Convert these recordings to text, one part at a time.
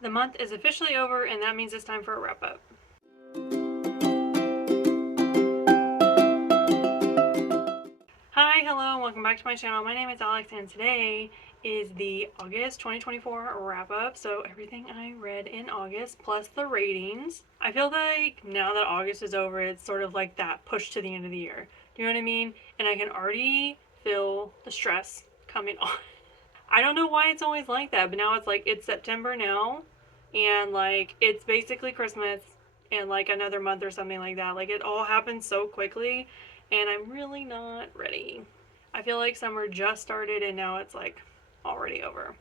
The month is officially over, and that means it's time for a wrap up. Hi, hello, and welcome back to my channel. My name is Alex, and today is the August 2024 wrap up. So everything I read in August plus the ratings. I feel like now that August is over, it's sort of like that push to the end of the year. Do you know what I mean? And I can already feel the stress coming on. I don't know why it's always like that, but now it's like it's September now, and like it's basically Christmas and like another month or something like that. Like it all happens so quickly, and I'm really not ready. I feel like summer just started and now it's like already over.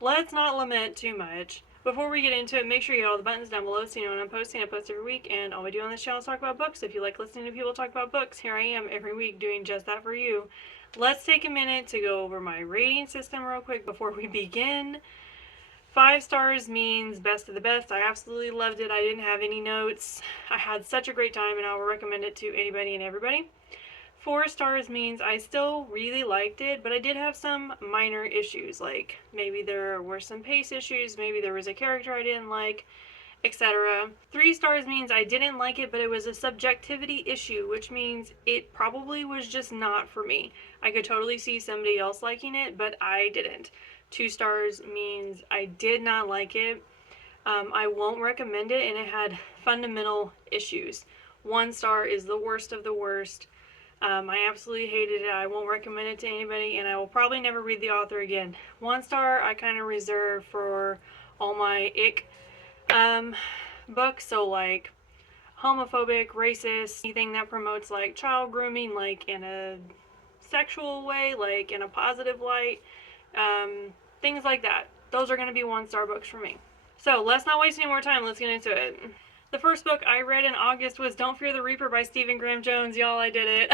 Let's not lament too much. Before we get into it, make sure you hit all the buttons down below so you know when I'm posting. I post every week, and all we do on this channel is talk about books. If you like listening to people talk about books, here I am every week doing just that for you. Let's take a minute to go over my rating system real quick before we begin. 5 stars means best of the best. I absolutely loved it. I didn't have any notes. I had such a great time, and I will recommend it to anybody and everybody. 4 stars means I still really liked it, but I did have some minor issues, like maybe there were some pace issues, maybe there was a character I didn't like, etc. 3 stars means I didn't like it, but it was a subjectivity issue, which means it probably was just not for me. I could totally see somebody else liking it, but I didn't. 2 stars means I did not like it. I won't recommend it, and it had fundamental issues. 1 star is the worst of the worst. I absolutely hated it. I won't recommend it to anybody, and I will probably never read the author again. 1 star I kind of reserve for all my ick books, so like homophobic, racist, anything that promotes like child grooming, like in a sexual way, like in a positive light, things like that. Those are going to be 1 star books for me. So let's not waste any more time. Let's get into it. The first book I read in August was Don't Fear the Reaper by Stephen Graham Jones. Y'all, I did it.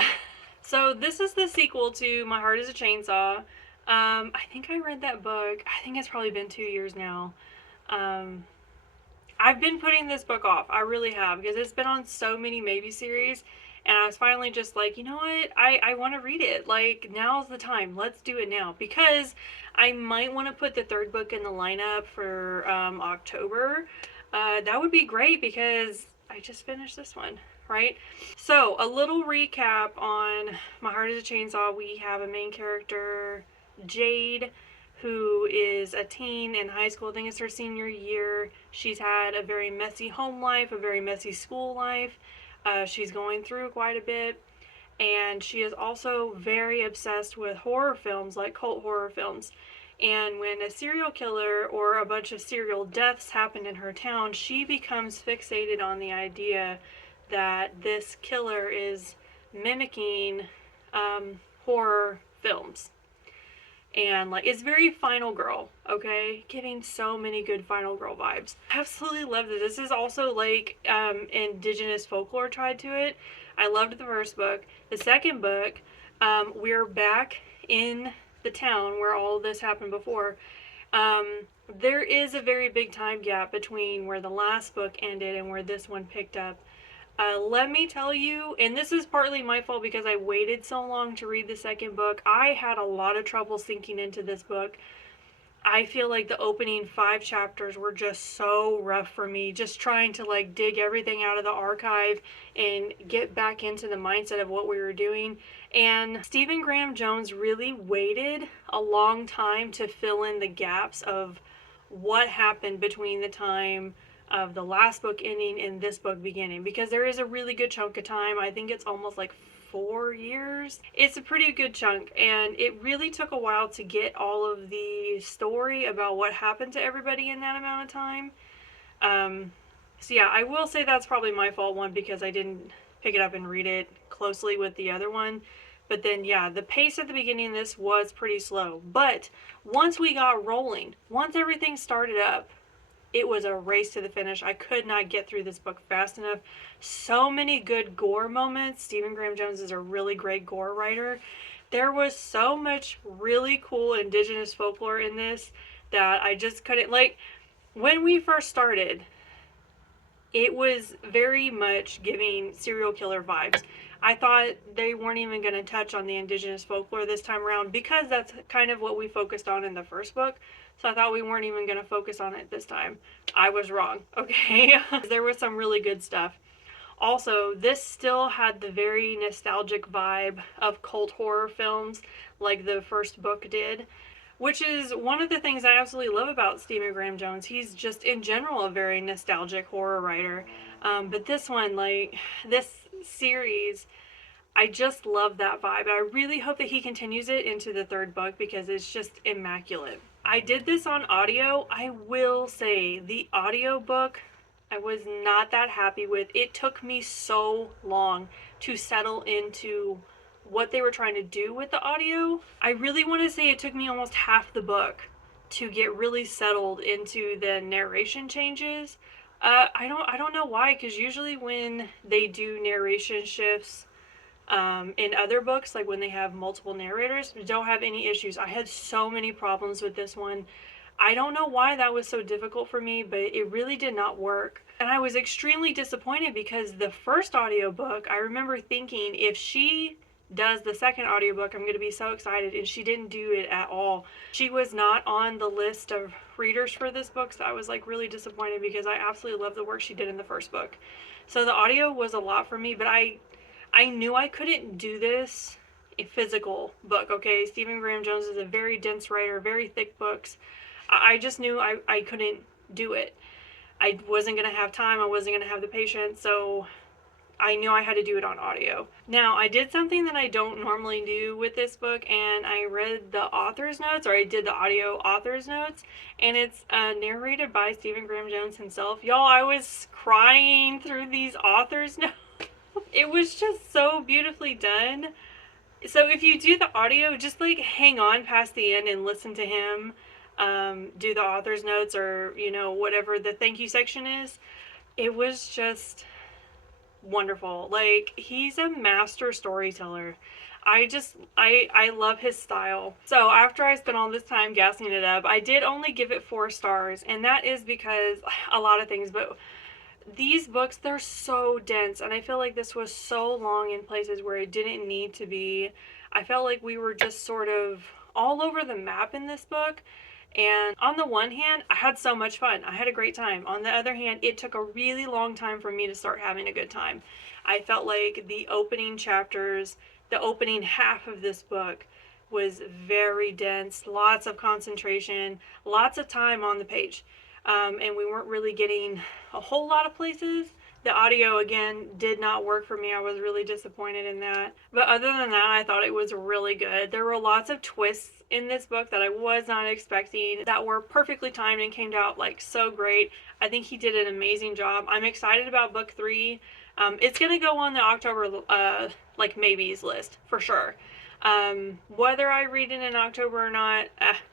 So this is the sequel to My Heart is a Chainsaw. I think I read that book. I think it's probably been 2 years now. I've been putting this book off. I really have, because it's been on so many maybe series, and I was finally just like, you know what? I want to read it. Like, now's the time. Let's do it now. Because I might want to put the 3rd book in the lineup for October. That would be great because I just finished this one, right? So, a little recap on My Heart is a Chainsaw. We have a main character, Jade, who is a teen in high school. I think it's her senior year. She's had a very messy home life, a very messy school life. She's going through quite a bit. And she is also very obsessed with horror films, like cult horror films. And when a serial killer or a bunch of serial deaths happen in her town, she becomes fixated on the idea that this killer is mimicking horror films. And like, it's very Final Girl, okay? Giving so many good Final Girl vibes. Absolutely loved it. This is also like indigenous folklore tied to it. I loved the first book. The second book, we're back in the town where all of this happened before. There is a very big time gap between where the last book ended and where this one picked up. Let me tell you, and this is partly my fault because I waited so long to read the second book. I had a lot of trouble sinking into this book. I feel like the opening 5 chapters were just so rough for me, just trying to like dig everything out of the archive and get back into the mindset of what we were doing. And Stephen Graham Jones really waited a long time to fill in the gaps of what happened between the time of the last book ending and this book beginning, because there is a really good chunk of time. I think it's almost like 4 years. It's a pretty good chunk, and it really took a while to get all of the story about what happened to everybody in that amount of time. So yeah, I will say that's probably my fault, one, because I didn't pick it up and read it closely with the other one. But then yeah, the pace at the beginning of this was pretty slow. But once we got rolling, once everything started up, it was a race to the finish. I could not get through this book fast enough. So many good gore moments. Stephen Graham Jones is a really great gore writer. There was so much really cool indigenous folklore in this that I just couldn't, like, when we first started, it was very much giving serial killer vibes. I thought they weren't even going to touch on the indigenous folklore this time around because that's kind of what we focused on in the first book. So I thought we weren't even going to focus on it this time. I was wrong, okay? There was some really good stuff. Also, this still had the very nostalgic vibe of cult horror films like the first book did, which is one of the things I absolutely love about Stephen Graham Jones. He's just in general a very nostalgic horror writer. But this one, like this series, I just love that vibe. I really hope that he continues it into the third book because it's just immaculate. I did this on audio. I will say the audio book I was not that happy with. It took me so long to settle into what they were trying to do with the audio. I really want to say it took me almost half the book to get really settled into the narration changes. I don't know why, because usually when they do narration shifts in other books, like when they have multiple narrators, don't have any issues. I had so many problems with this one. I don't know why that was so difficult for me, but it really did not work. And I was extremely disappointed because the first audiobook, I remember thinking if she does the second audiobook, I'm going to be so excited, and she didn't do it at all. She was not on the list of readers for this book, so I was like really disappointed because I absolutely love the work she did in the first book. So the audio was a lot for me, but I knew I couldn't do this a physical book, okay? Stephen Graham Jones is a very dense writer, very thick books. I just knew I couldn't do it. I wasn't going to have time. I wasn't going to have the patience. So I knew I had to do it on audio. Now, I did something that I don't normally do with this book, and I read the author's notes, or I did the audio author's notes, and it's narrated by Stephen Graham Jones himself. Y'all, I was crying through these author's notes. It was just so beautifully done. So if you do the audio, just like hang on past the end and listen to him do the author's notes, or whatever the thank you section is. It was just wonderful. Like, he's a master storyteller. I love his style. So after I spent all this time gassing it up, I did only give it 4 stars, and that is because a lot of things, but these books, they're so dense, and I feel like this was so long in places where it didn't need to be. I felt like we were just sort of all over the map in this book. And on the one hand, I had so much fun. I had a great time. On the other hand, it took a really long time for me to start having a good time. I felt like the opening chapters, the opening half of this book was very dense, lots of concentration, lots of time on the page. And we weren't really getting a whole lot of places. The audio, again, did not work for me. I was really disappointed in that. But other than that, I thought it was really good. There were lots of twists in this book that I was not expecting that were perfectly timed and came out like so great. I think he did an amazing job. I'm excited about book 3. It's going to go on the October like maybes list for sure. Whether I read it in October or not,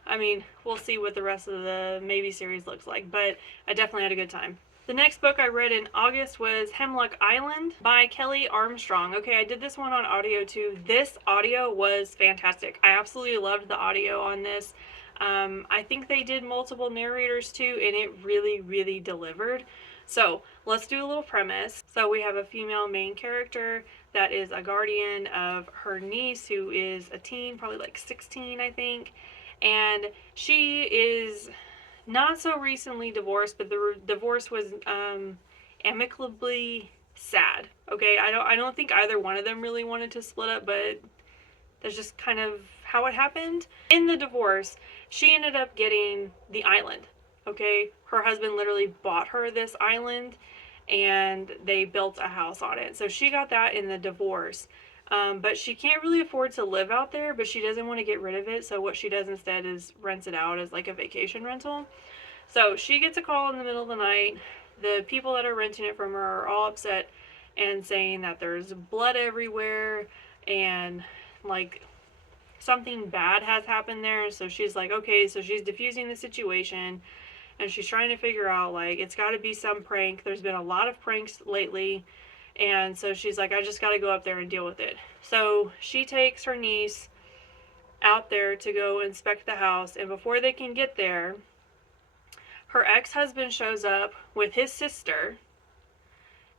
I mean, we'll see what the rest of the maybe series looks like, but I definitely had a good time. The next book I read in August was Hemlock Island by Kelley Armstrong. Okay, I did this one on audio too. This audio was fantastic. I absolutely loved the audio on this. I think they did multiple narrators too, and it really, really delivered. So let's do a little premise. So we have a female main character that is a guardian of her niece who is a teen, probably like 16, I think. And she is not so recently divorced, but the divorce was amicably sad. Okay, I don't think either one of them really wanted to split up, but that's just kind of how it happened. In the divorce, she ended up getting the island. Okay, her husband literally bought her this island, and they built a house on it. So she got that in the divorce. But she can't really afford to live out there, but she doesn't want to get rid of it. So what she does instead is rents it out as like a vacation rental. So she gets a call in the middle of the night. The people that are renting it from her are all upset and saying that there's blood everywhere and like something bad has happened there. So she's like, okay, so she's diffusing the situation and she's trying to figure out like it's got to be some prank. There's been a lot of pranks lately. And so she's like, I just got to go up there and deal with it. So she takes her niece out there to go inspect the house. And before they can get there, her ex-husband shows up with his sister.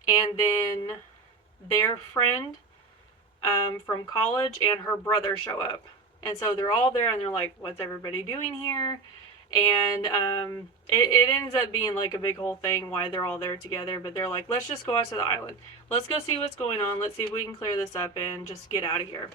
And then their friend from college and her brother show up. And so they're all there and they're like, what's everybody doing here? And it ends up being like a big whole thing why they're all there together. But they're like, let's just go out to the island. Let's go see what's going on. Let's see if we can clear this up and just get out of here.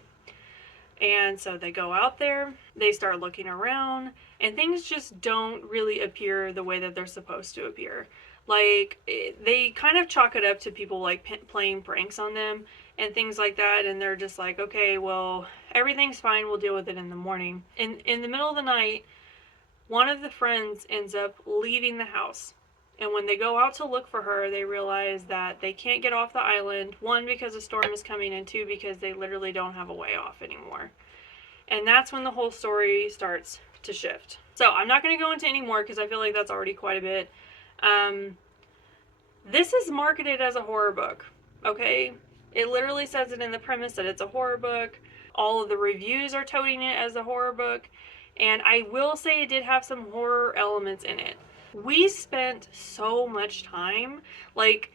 And so they go out there, they start looking around, and things just don't really appear the way that they're supposed to appear. Like, they kind of chalk it up to people like playing pranks on them and things like that, and they're just like, okay, well, everything's fine, we'll deal with it in the morning. In the middle of the night, one of the friends ends up leaving the house. And when they go out to look for her, they realize that they can't get off the island. One, because a storm is coming, and two, because they literally don't have a way off anymore. And that's when the whole story starts to shift. So I'm not going to go into any more because I feel like that's already quite a bit. This is marketed as a horror book, okay? It literally says it in the premise that it's a horror book. All of the reviews are toting it as a horror book. And I will say it did have some horror elements in it. We spent so much time, like,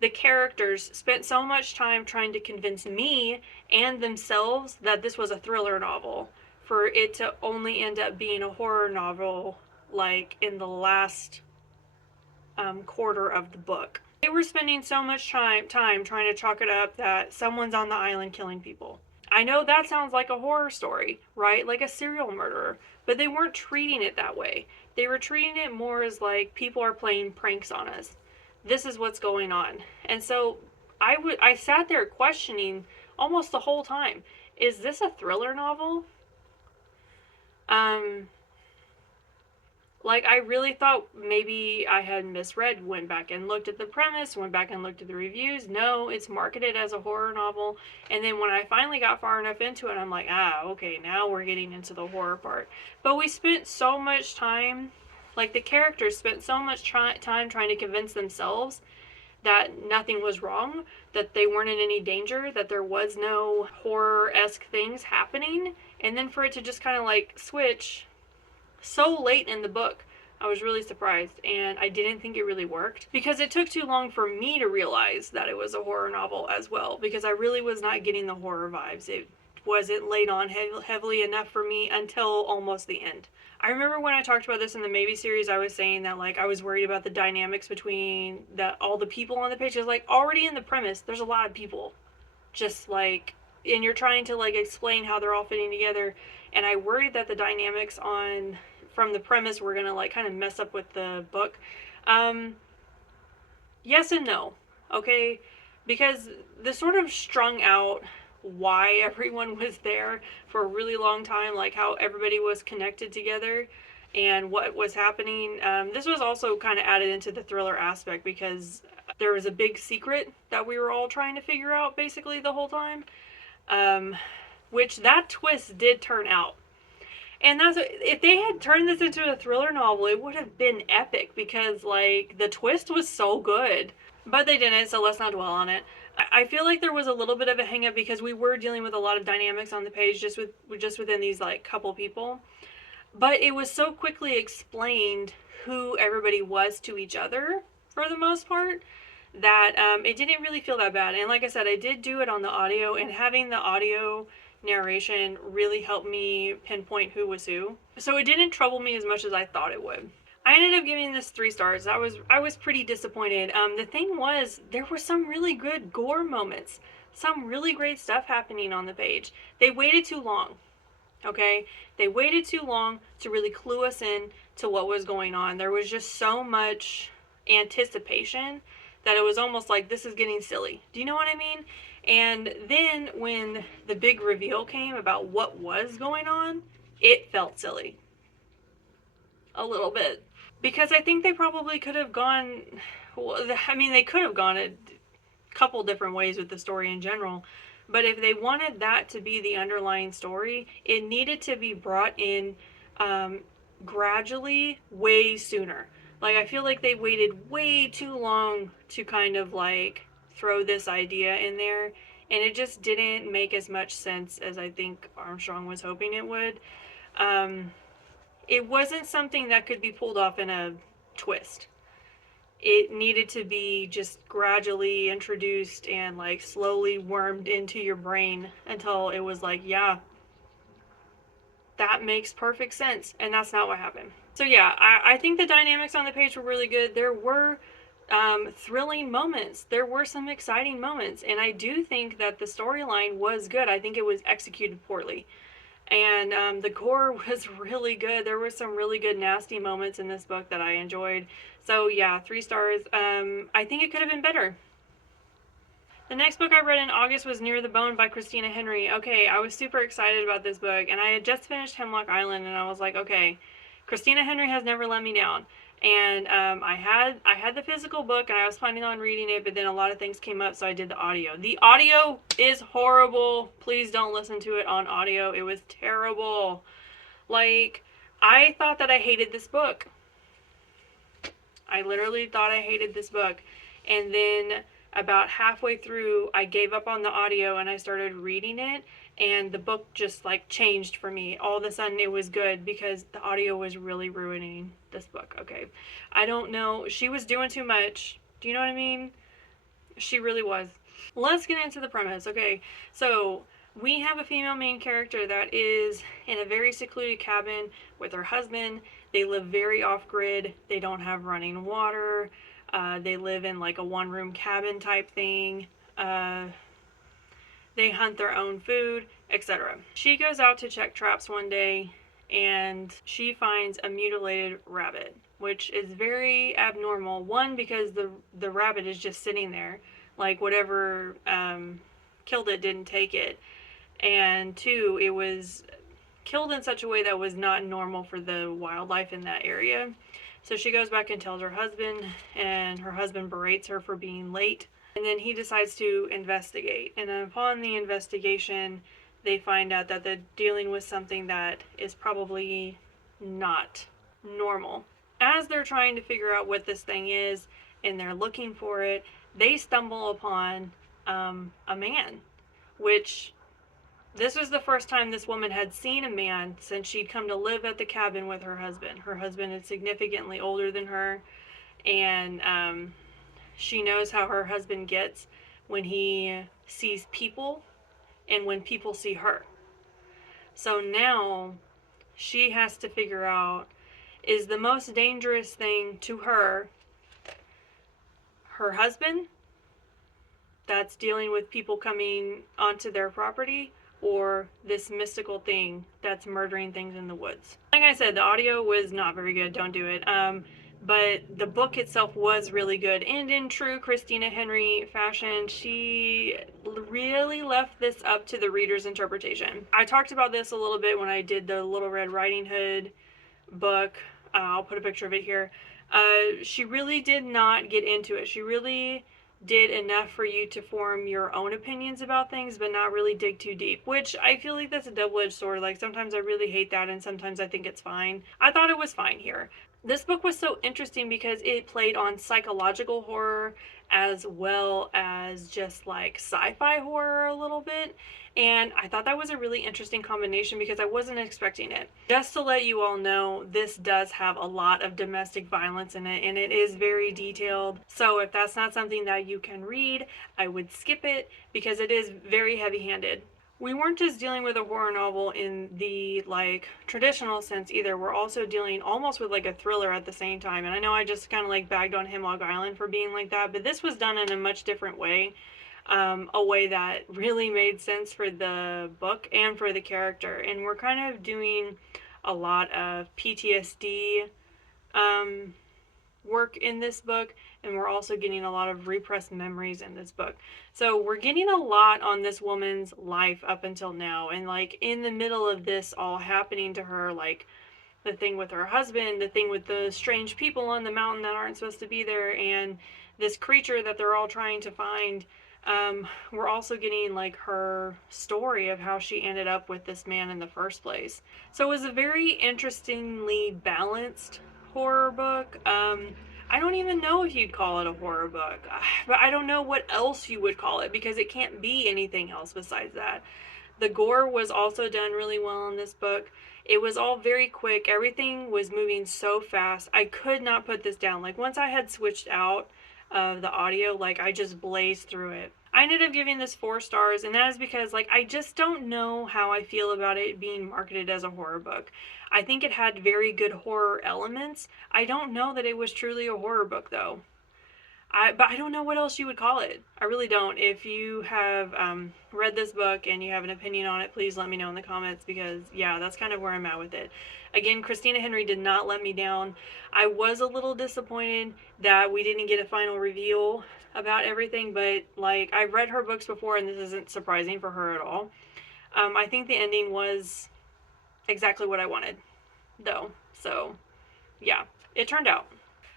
the characters spent so much time trying to convince me and themselves that this was a thriller novel, for it to only end up being a horror novel, like, in the last quarter of the book. They were spending so much time trying to chalk it up that someone's on the island killing people. I know that sounds like a horror story, right? Like a serial murderer. But they weren't treating it that way. They were treating it more as like, people are playing pranks on us. This is what's going on. And so I sat there questioning almost the whole time. Is this a thriller novel? Like, I really thought maybe I had misread, went back and looked at the premise, went back and looked at the reviews. No, it's marketed as a horror novel. And then when I finally got far enough into it, I'm like, okay, now we're getting into the horror part. But we spent so much time, like, the characters spent so much time trying to convince themselves that nothing was wrong, that they weren't in any danger, that there was no horror-esque things happening. And then for it to just kind of, like, switch so late in the book, I was really surprised, and I didn't think it really worked because it took too long for me to realize that it was a horror novel as well, because I really was not getting the horror vibes. It wasn't laid on heavily enough for me until almost the end. I remember when I talked about this in the Maybe series, I was saying that, like, I was worried about the dynamics between all the people on the page. It's like, already in the premise, there's a lot of people, just like, and you're trying to, like, explain how they're all fitting together, and I worried that the dynamics from the premise were gonna, like, kind of mess up with the book. Yes and no, okay? Because the sort of strung out why everyone was there for a really long time, like how everybody was connected together and what was happening. This was also kind of added into the thriller aspect because there was a big secret that we were all trying to figure out basically the whole time, which that twist did turn out. And that's, if they had turned this into a thriller novel, it would have been epic because, like, the twist was so good. But they didn't, so let's not dwell on it. I feel like there was a little bit of a hang up because we were dealing with a lot of dynamics on the page just within these, like, couple people. But it was so quickly explained who everybody was to each other for the most part that it didn't really feel that bad. And like I said, I did do it on the audio, and having the audio narration really helped me pinpoint who was who. So it didn't trouble me as much as I thought it would. I ended up giving this 3 stars. I was pretty disappointed. The thing was, there were some really good gore moments. Some really great stuff happening on the page. They waited too long. Okay? They waited too long to really clue us in to what was going on. There was just so much anticipation that it was almost like, this is getting silly. Do you know what I mean? And then when the big reveal came about what was going on, it felt silly. A little bit. Because I think they probably could have gone, well, I mean, they could have gone a couple different ways with the story in general. But if they wanted that to be the underlying story, it needed to be brought in gradually, way sooner. Like, I feel like they waited way too long to kind of, like, throw this idea in there, and it just didn't make as much sense as I think Armstrong was hoping it would. It wasn't something that could be pulled off in a twist. It needed to be just gradually introduced and, like, slowly wormed into your brain until it was like, yeah, that makes perfect sense. And that's not what happened. So yeah, I think the dynamics on the page were really good. There were thrilling moments. There were some exciting moments, and I do think that the storyline was good. I think it was executed poorly, and the gore was really good. There were some really good nasty moments in this book that I enjoyed. So yeah, 3 stars. I think it could have been better. The next book I read in August was Near the Bone by Christina Henry. Okay, I was super excited about this book, and I had just finished Hemlock Island, and I was like, okay, Christina Henry has never let me down. And I had the physical book, and I was planning on reading it, but then a lot of things came up, so I did the audio. The audio is horrible. Please don't listen to it on audio. It was terrible. Like, I thought that I hated this book. I literally thought I hated this book. And then about halfway through, I gave up on the audio and I started reading it. And the book just like changed for me. All of a sudden it was good because the audio was really ruining this book. Okay. I don't know. She was doing too much. Do you know what I mean? She really was. Let's get into the premise. Okay. So we have a female main character that is in a very secluded cabin with her husband. They live very off grid. They don't have running water. They live in like a one-room cabin type thing. They hunt their own food, etc. She goes out to check traps one day and she finds a mutilated rabbit, which is very abnormal. One, because the rabbit is just sitting there, like whatever killed it didn't take it. And two, it was killed in such a way that was not normal for the wildlife in that area. So she goes back and tells her husband, and her husband berates her for being late. And then he decides to investigate. And upon the investigation, they find out that they're dealing with something that is probably not normal. As they're trying to figure out what this thing is and they're looking for it, they stumble upon a man, which this was the first time this woman had seen a man since she'd come to live at the cabin with her husband. Her husband is significantly older than her, and she knows how her husband gets when he sees people and when people see her. So now she has to figure out, is the most dangerous thing to her her husband that's dealing with people coming onto their property, or this mystical thing that's murdering things in the woods? Like I said, the audio was not very good. Don't do it. But the book itself was really good. And in true Christina Henry fashion, she really left this up to the reader's interpretation. I talked about this a little bit when I did the Little Red Riding Hood book. I'll put a picture of it here. She really did not get into it. She really did enough for you to form your own opinions about things, but not really dig too deep, which I feel like that's a double-edged sword. Like, sometimes I really hate that, and sometimes I think it's fine. I thought it was fine here. This book was so interesting because it played on psychological horror as well as just like sci-fi horror a little bit. And I thought that was a really interesting combination because I wasn't expecting it. Just to let you all know, this does have a lot of domestic violence in it, and it is very detailed. So if that's not something that you can read, I would skip it because it is very heavy-handed. We weren't just dealing with a horror novel in the like traditional sense either. We're also dealing almost with like a thriller at the same time. And I know I just kind of like bagged on Hemlock Island for being like that, but this was done in a much different way. A way that really made sense for the book and for the character. And we're kind of doing a lot of PTSD work in this book, and we're also getting a lot of repressed memories in this book. So we're getting a lot on this woman's life up until now, and like in the middle of this all happening to her, like the thing with her husband, the thing with the strange people on the mountain that aren't supposed to be there, and this creature that they're all trying to find. We're also getting like her story of how she ended up with this man in the first place. So it was a very interestingly balanced horror book. I don't even know if you'd call it a horror book, but I don't know what else you would call it because it can't be anything else besides that. The gore was also done really well in this book. It was all very quick. Everything was moving so fast. I could not put this down. Like, once I had switched out of the audio, like, I just blazed through it. I ended up giving this 4 stars, and that is because, like, I just don't know how I feel about it being marketed as a horror book. I think it had very good horror elements. I don't know that it was truly a horror book, though. But I don't know what else you would call it. I really don't. If you have read this book and you have an opinion on it, please let me know in the comments, because, yeah, that's kind of where I'm at with it. Again, Christina Henry did not let me down. I was a little disappointed that we didn't get a final reveal about everything, but, like, I've read her books before, and this isn't surprising for her at all. I think the ending was exactly what I wanted, though. So, yeah, it turned out.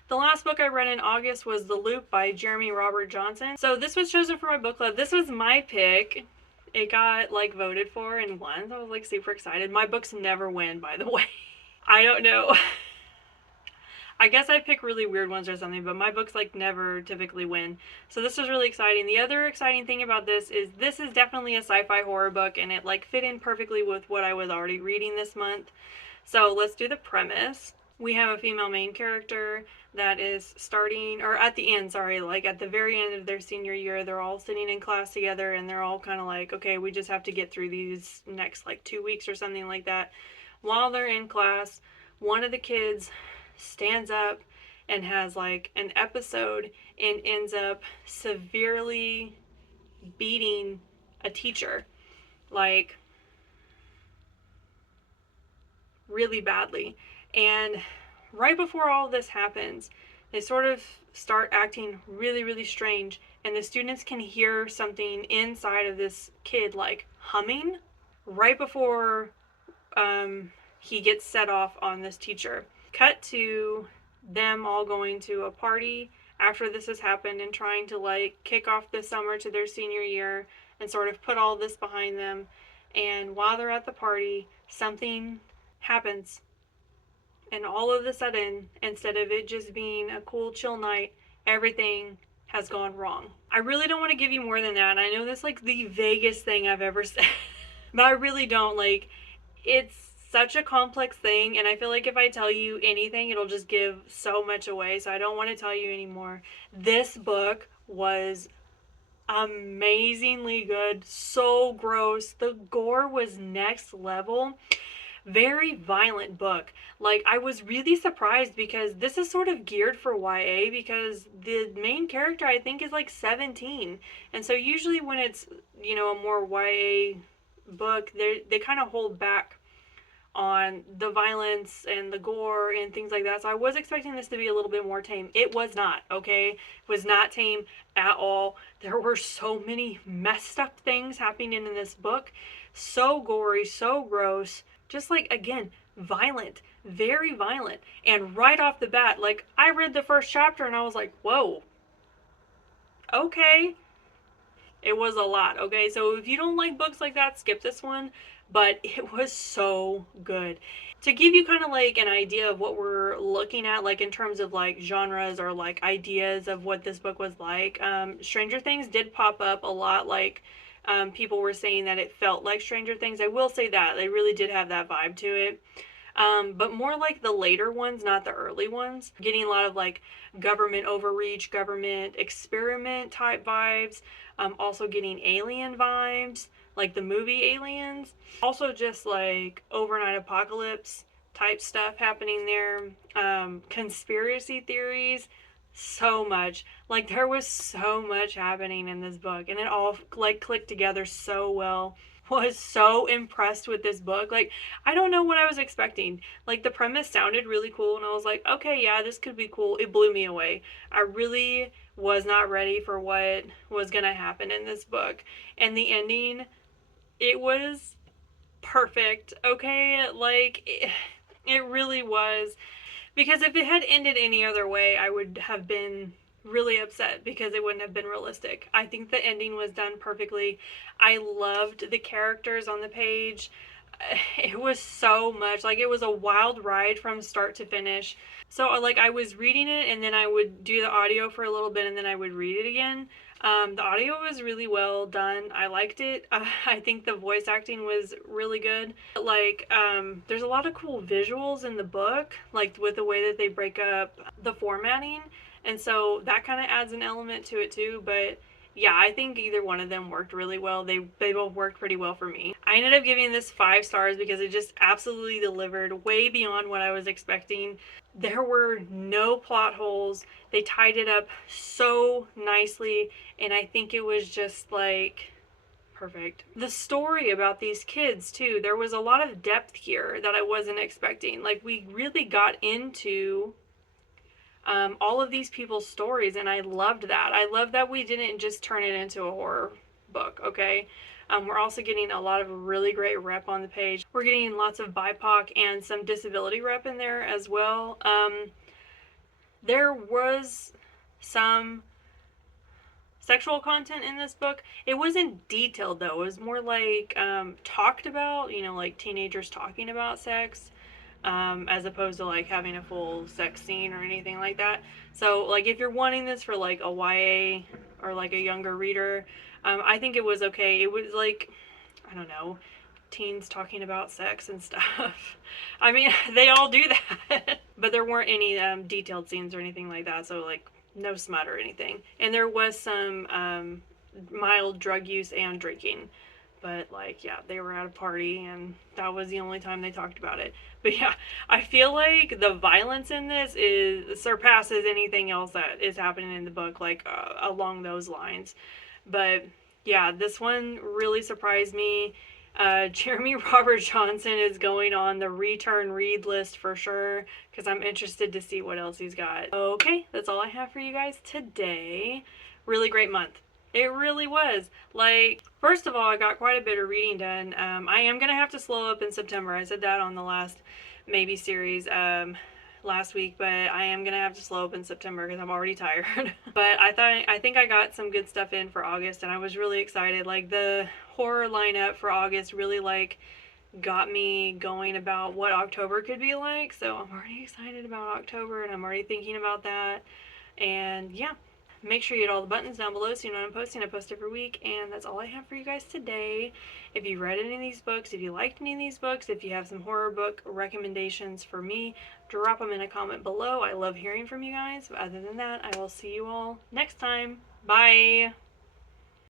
The last book I read in August was The Loop by Jeremy Robert Johnson. So this was chosen for my book club. This was my pick. It got, like, voted for and won. So I was, like, super excited. My books never win, by the way. I don't know. I guess I pick really weird ones or something, but my books, like, never typically win. So this was really exciting. The other exciting thing about this is definitely a sci-fi horror book, and it, like, fit in perfectly with what I was already reading this month. So let's do the premise. We have a female main character that is starting, or at the end, sorry, like at the very end of their senior year, they're all sitting in class together, and they're all kind of like, okay, we just have to get through these next, like, 2 weeks or something like that. While they're in class, one of the kids stands up and has, like, an episode and ends up severely beating a teacher, like, really badly. And right before all this happens, they sort of start acting really, really strange, and the students can hear something inside of this kid, like, humming right before he gets set off on this teacher. Cut to them all going to a party after this has happened and trying to, like, kick off the summer to their senior year and sort of put all this behind them. And while they're at the party, something happens, and all of a sudden, instead of it just being a cool chill night, everything has gone wrong. I really don't want to give you more than that. I know that's, like, the vaguest thing I've ever said, but I really don't. Like, it's such a complex thing, and I feel like if I tell you anything, it'll just give so much away, so I don't want to tell you anymore. This book was amazingly good, so gross. The gore was next level. Very violent book. Like, I was really surprised, because this is sort of geared for YA, because the main character, I think, is like 17. And so usually when it's, you know, a more YA book, they kind of hold back on the violence and the gore and things like that. So I was expecting this to be a little bit more tame. It was not, okay? It was not tame at all. There were so many messed up things happening in this book. So gory, so gross. Just, like, again, violent. Very violent. And right off the bat, like, I read the first chapter and I was like, whoa. Okay. It was a lot, okay? So if you don't like books like that, skip this one. But it was so good. To give you kind of, like, an idea of what we're looking at, like, in terms of, like, genres or, like, ideas of what this book was like, Stranger Things did pop up a lot. Like, people were saying that it felt like Stranger Things. I will say that. They really did have that vibe to it. But more like the later ones, not the early ones. Getting a lot of, like, government overreach, government experiment type vibes. Also getting alien vibes, like the movie Aliens. Also just, like, overnight apocalypse type stuff happening there. Conspiracy theories. So much. Like, there was so much happening in this book, and it all, like, clicked together so well. Was so impressed with this book. Like, I don't know what I was expecting. Like, the premise sounded really cool, and I was like, okay, yeah, this could be cool. It blew me away. I really was not ready for what was gonna happen in this book. And the ending, it was perfect, okay? Like, it really was. Because if it had ended any other way, I would have been really upset, because it wouldn't have been realistic. I think the ending was done perfectly. I loved the characters on the page. It was so much. Like, it was a wild ride from start to finish. So, like, I was reading it, and then I would do the audio for a little bit, and then I would read it again. The audio was really well done. I liked it. I think the voice acting was really good. Like, there's a lot of cool visuals in the book, like with the way that they break up the formatting. And so that kind of adds an element to it too. But yeah, I think either one of them worked really well. They both worked pretty well for me. I ended up giving this 5 stars because it just absolutely delivered way beyond what I was expecting. There were no plot holes. They tied it up so nicely, and I think it was just like perfect. The story about these kids, too, there was a lot of depth here that I wasn't expecting. Like, we really got into all of these people's stories, and I loved that. I love that we didn't just turn it into a horror book, okay? We're also getting a lot of really great rep on the page. We're getting lots of BIPOC and some disability rep in there as well. There was some sexual content in this book. It wasn't detailed though. It was more like talked about, you know, like teenagers talking about sex, as opposed to like having a full sex scene or anything like that. So like if you're wanting this for like a YA or like a younger reader, I think it was okay. It was like, I don't know, teens talking about sex and stuff. I mean, they all do that. But there weren't any detailed scenes or anything like that. So like no smut or anything. And there was some mild drug use and drinking. But like, yeah, they were at a party and that was the only time they talked about it. But yeah, I feel like the violence in this is surpasses anything else that is happening in the book, like along those lines. But yeah, this one really surprised me. Jeremy Robert Johnson is going on the return read list for sure because I'm interested to see what else he's got. Okay, that's all I have for you guys today. Really great month. It really was. Like, first of all, I got quite a bit of reading done. I am going to have to slow up in September. I said that on the last maybe series last week, but I am going to have to slow up in September because I'm already tired. But I think I got some good stuff in for August, and I was really excited. Like, the horror lineup for August really, like, got me going about what October could be like. So I'm already excited about October, and I'm already thinking about that. And yeah, make sure you hit all the buttons down below so you know when I'm posting. I post every week, and that's all I have for you guys today. If you read any of these books, if you liked any of these books, if you have some horror book recommendations for me, drop them in a comment below. I love hearing from you guys. But other than that, I will see you all next time. Bye!